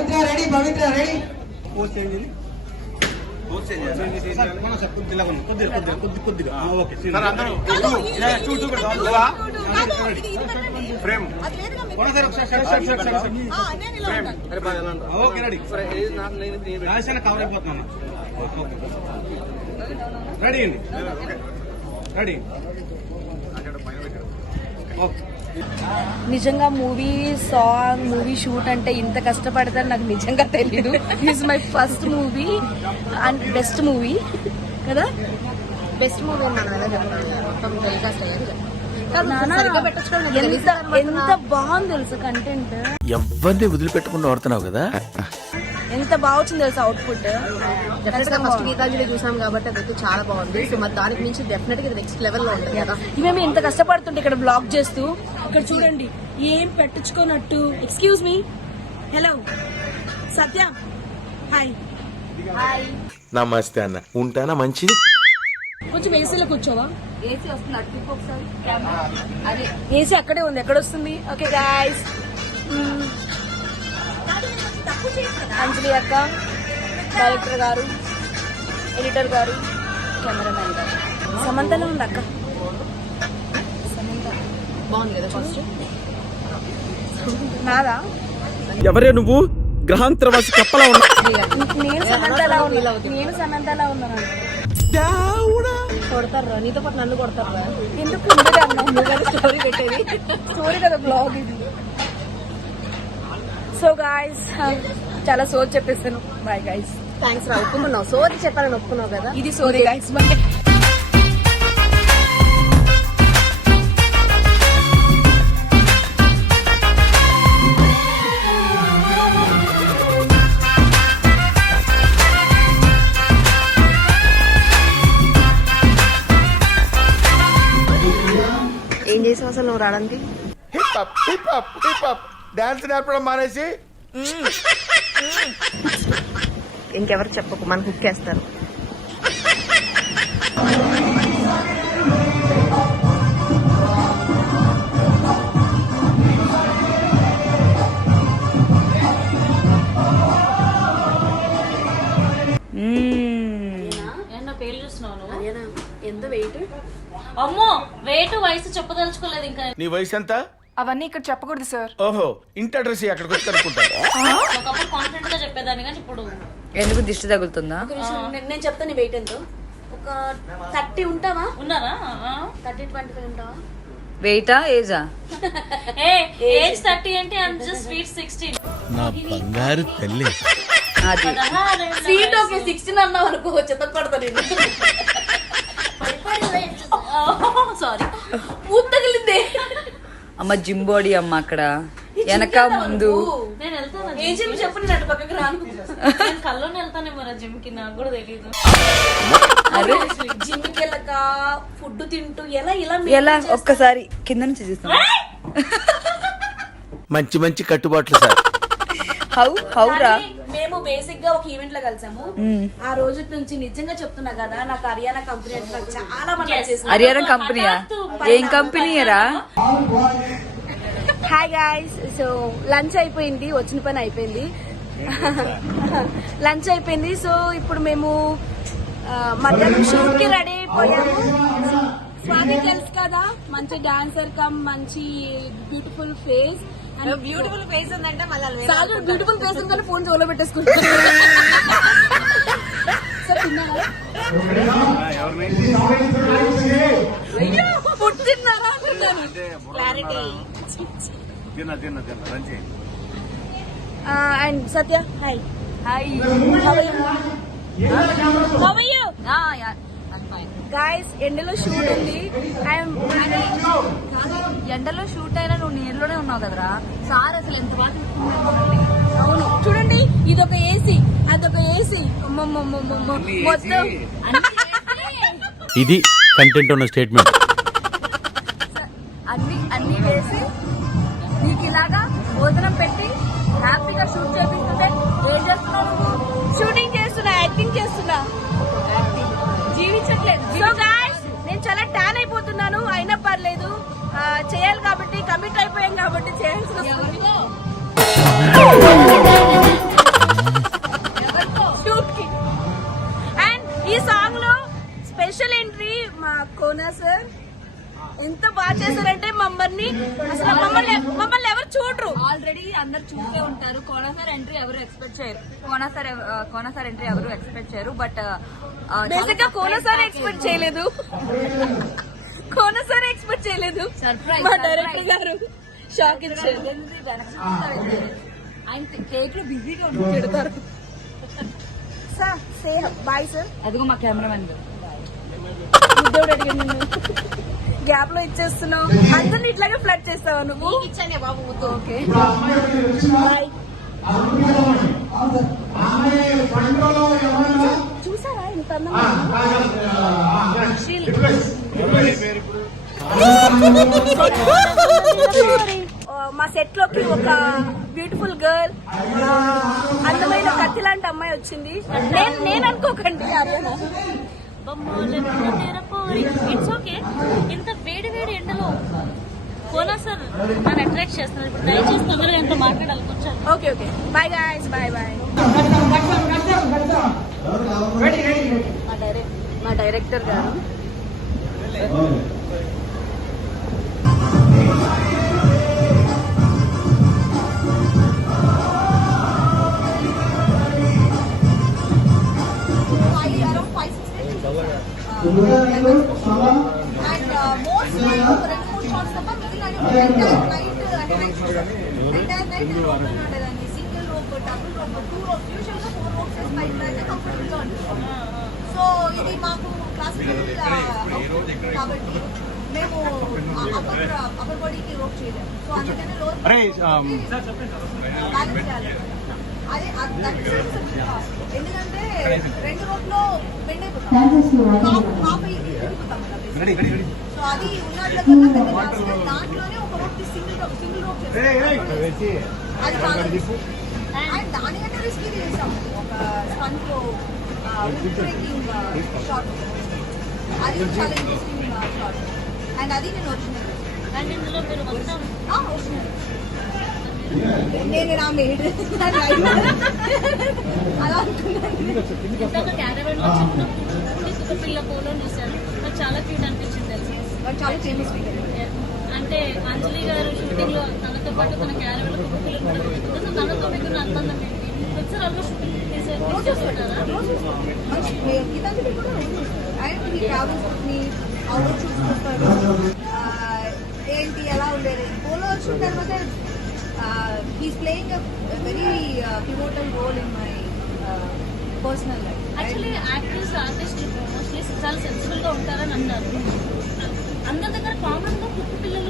పవిత్ర ready post చేయండి కొద్దిగా okay okay ready cover అయిపోతున్నాను రెడీ అండి రెడీ ఓకే. నిజంగా మూవీ సాంగ్ మూవీ షూట్ అంటే ఇంత కష్టపడతారు నాకు నిజంగా తెలీదు. Is my first movie and best movie కదా. బెస్ట్ మూవీ ఎంత బాగుంది తెలుసు కంటెంట్. ఎవరిని వదిలిపెట్టకుండా ఆడుతున్నావు కదా. ఎంత బాగా వచ్చింది తెలుసు అవుట్పుట్. ఫస్ట్ గీతాంజలి చూసాం కాబట్టి అదైతే చాలా బాగుంది. సో మరి దానికి మించి డెఫినెట్ గా నెక్స్ట్ లెవెల్ లో ఉంటుంది కదా. మేము ఎంత కష్టపడుతుంటే ఇక్కడ బ్లాగ్ చేస్తూ ఇక్కడ చూడండి ఏం పెట్టించుకోనట్టు. ఎక్స్క్యూజ్ మీ, హలో సత్య, హాయ్. నమస్తే అన్న, ఉంటానా మంచిది. కొంచెం ఏసీలో కూర్చోవా. ఏసీ వస్తుంది అటు ఒకసారి. అదే ఏసీ అక్కడే ఉంది, ఎక్కడ వస్తుంది. ఓకే గాయ్స్, అంజలి అక్క, డైరెక్టర్ గారు, ఎడిటర్ గారు, కెమెరామెన్ గారు. సమంతలో ఉంది అక్క. బాగుంది కదా ఫస్ట్. నాదా ఎవరే నువ్వు? గ్రహాంతరవాసి కప్పలా ఉన్నా. నేను సమంతలా ఉన్నాను. కొడతారా నీతో పాటు నన్ను కొడతారా? ఎందుకు ఉండదు అన్నా, నువ్వు స్టోరీ పెట్టేది. స్టోరీ కదా బ్లాగ్ ఇది. సో గాయ్స్, చాలా సోది చెప్పేస్తాను. Bye guys. థ్యాంక్స్ రా, ఒప్పుకున్నావు. సోది చెప్పాలని ఒప్పుకున్నావు కదా. ఇది సోది గాయ్స్. బాయ్. ఏం చేసావు అసలు నువ్వు రావడానికి? డాన్స్ నేర్పడం మానేసి ఇంకెవరికి చెప్పకు, మన కుక్కేస్తారు. ఎంత వెయిట్? అమ్మో, వెయిట్ వయసు చెప్పదలుచుకోలేదు. ఇంకా నీ వయసు ఎంత? అవన్నీ ఇక్కడ చెప్పకూడదు సార్. ఓహో, ఇంటి అడ్రస్ అక్కడికి వచ్చి కనుక్కుంటాను. ఒకప్పుడు కాన్ఫిడెంట్ గా చెప్పేదాన్ని, కానీ ఇప్పుడు ఎందుకు దిష్టి తగులుతుందా? నేను చెప్తాను నీ వెయిట్ ఎంతో. ఒక 30 ఉంటావా? ఉన్నారా? 30-25 ఉంటావా? వెయిటా ఏజా? ఏజ్ 30 అంటే ఐఎమ్ జస్ట్ స్వీట్ 16. నా బంగారు తల్లి. సీట్ ఓకే 16 అన్నావు అనుకో, చెత్త పడతా నేను. సారీ, పూతగిలిందే. అమ్మ జిమ్ బాడీ అమ్మ, అక్కడ వెనక ముందు. నేను వెళ్తాను. ఏం జిమ్ చెప్పు, నేను అటు పక్కకి రాను. నేను కల్లోనే వెళ్తానేమో జిమ్ కి, నాకు కూడా తెలియదు. జిమ్ కి వెళ్ళక ఫుడ్ తింటూ ఎలా ఎలా ఒక్కసారి కింద నుంచి చూస్తాం. మంచి మంచి కట్టుబాట్లు సార్. హౌరా మేము బేసిక్ గా ఒక ఈవెంట్ లో కలిసాము. ఆ రోజు నుంచి నిజంగా చెప్తున్నా కదా, నాకు హర్యానా కంపెనీ అంటే నాకు చాలా మంది చేసింది. హర్యానా కంపెనీయా? ఏం కంపెనీయరా? హాయ్ గాయ్స్, సో లంచ్ అయిపోయింది, వచ్చిన పని అయిపోయింది. లంచ్ అయిపోయింది. సో ఇప్పుడు మేము మధ్యాహ్నం షూట్ కి రెడీ అయిపోయాము. స్వాతి తెలుసు కదా, మంచి డాన్సర్ కమ్ మంచి బ్యూటిఫుల్ ఫేస్. బ్యూటిఫుల్ ఫేస్ ఉందంటే మళ్ళీ బ్యూటిఫుల్ ఫేస్ ఉందని ఫోన్ జోలో పెట్టేసుకుంటాను. సో తిన్నారా? ఫుడ్ తిన్నారా అంటున్నాను. Clarity. And Satya, hi. Hi, how are you? Guys, ఎండలో షూట్ ఉంది. ఎండలో షూట్ అయినా నువ్వు నీరులోనే ఉన్నావు కదరా సార్. అసలు ఎంత బాగా అవును, చూడండి, ఇదొక ఏసీ, అదొక ఏసీ, మొత్తం ఇది కంటెంట్ ఉన్న స్టేట్మెంట్. అన్ని వేసి నీకు ఇలాగా భోజనం పెట్టి హ్యాపీగా షూట్ చేపిస్తుంటే ఏం చేస్తున్నావు నువ్వు? షూటింగ్ చేస్తున్నా, యాక్టింగ్ చేస్తున్నా, జీవించట్లేదు. సో గాయ్స్, నేను చాలా ట్యాన్ అయిపోతున్నాను, అయినా పర్లేదు, చేయాలి కాబట్టి, కమిట్ అయిపోయాం కాబట్టి చేయాల్సి వస్తుంది. ఎంత బాగా చేశారంటే మమ్మల్ని అసలు మమ్మల్ని ఎవరు చూడరు. ఆల్రెడీ అందరు చూసే ఉంటారు. కోనసార్ ఎంట్రీ ఎవరు ఎక్స్పెక్ట్ చేయరు. కోనసార్ ఎంట్రీ ఎవరు ఎక్స్పెక్ట్ చేయరు. బట్ బేసిక్ గా కోనసార్ ఎక్స్పెక్ట్ చేయలేదు. కోనసార్ ఎక్స్పెక్ట్ చేయలేదు. సర్ప్రైజ్ మా డైరెక్టర్ గారు షాక్ ఇచ్చారు. ఆయన కేక్ లో బిజీగా పెడతారు. Sir say bye sir. అదిగో మా కెమెరామెన్ గ్యాప్ లో ఇచ్చేస్తున్నావు. అందరిని ఇట్లాగే ఫ్లడ్ చేస్తావా నువ్వు? ఇచ్చానే బాబు. Okay bye. చూసారా ఇంత మా సెట్ లోకి ఒక బ్యూటిఫుల్ గర్ల్, అందమైన కత్తి లాంటి అమ్మాయి వచ్చింది. నేను అనుకోకండి ఆర్యనా. It's okay. ఇంత వేడి ఎండలో కోనసార్ నన్ను అట్రాక్ట్ చేస్తున్నారు. ఇప్పుడు దయచేసి తొందరగా ఎంతో మాట్లాడాలి కొంచెం. Okay okay bye guys. Bye bye. మా డైరెక్టర్ గారు సో ఇది మాకు క్లాస్ కాబట్టి మేము అప్పర్ బాడీకి రోప్ చేయలేము. సో అందుకనే బ్యాలెన్స్ చేయాలి. అదే ఎందుకంటే 2 రోప్లో బెండ్ అయిపోతాం. సో అది ఉన్నట్ల కన్నా పెద్ద క్లాస్. దాంట్లోనే ఒక రోప్ సింగిల్ రోప్ చేస్తాం. అది కాదు. అండ్ దానికంటే రిస్క్ చేసాం. ఒక స్టంట్ లో బ్రేకింగ్ షాట్, అది చాలా ఇంట్రెస్టింగ్ షాట్. అండ్ అది నేను ఒరిజినల్. అండ్ ఇందులో మీరు మొత్తం ఒరిజినల్ నేను నా మేడ్ అలా అనుకున్నాను. ఇంతక క్యారవెన్ లో చిన్న పిల్ల పోలో చూశాను. నాకు చాలా క్యూట్ అనిపించింది తెలుసు. చాలా ఫేమస్ అంటే అంజలి గారు షూటింగ్ లో తనతో పాటు తన క్యారవెన్ లో కుక్క పిల్లలు కూడా పెట్టుకుంటారు. సో తనతో మీకు అనుబంధం ఏంటి? ఒకసారి ఆల్మోస్ట్ షూటింగ్ చేసేసుకుంటారా? ఏంటి ఎలా ఉండేది పోలో వచ్చిన తర్వాత he's playing very pivotal role in my personal life. Actually actors artist mostly చాలా సెన్సిబుల్ గా ఉంటారని అంటారు. అందరి దగ్గర కామన్ గా కుక్క పిల్లలు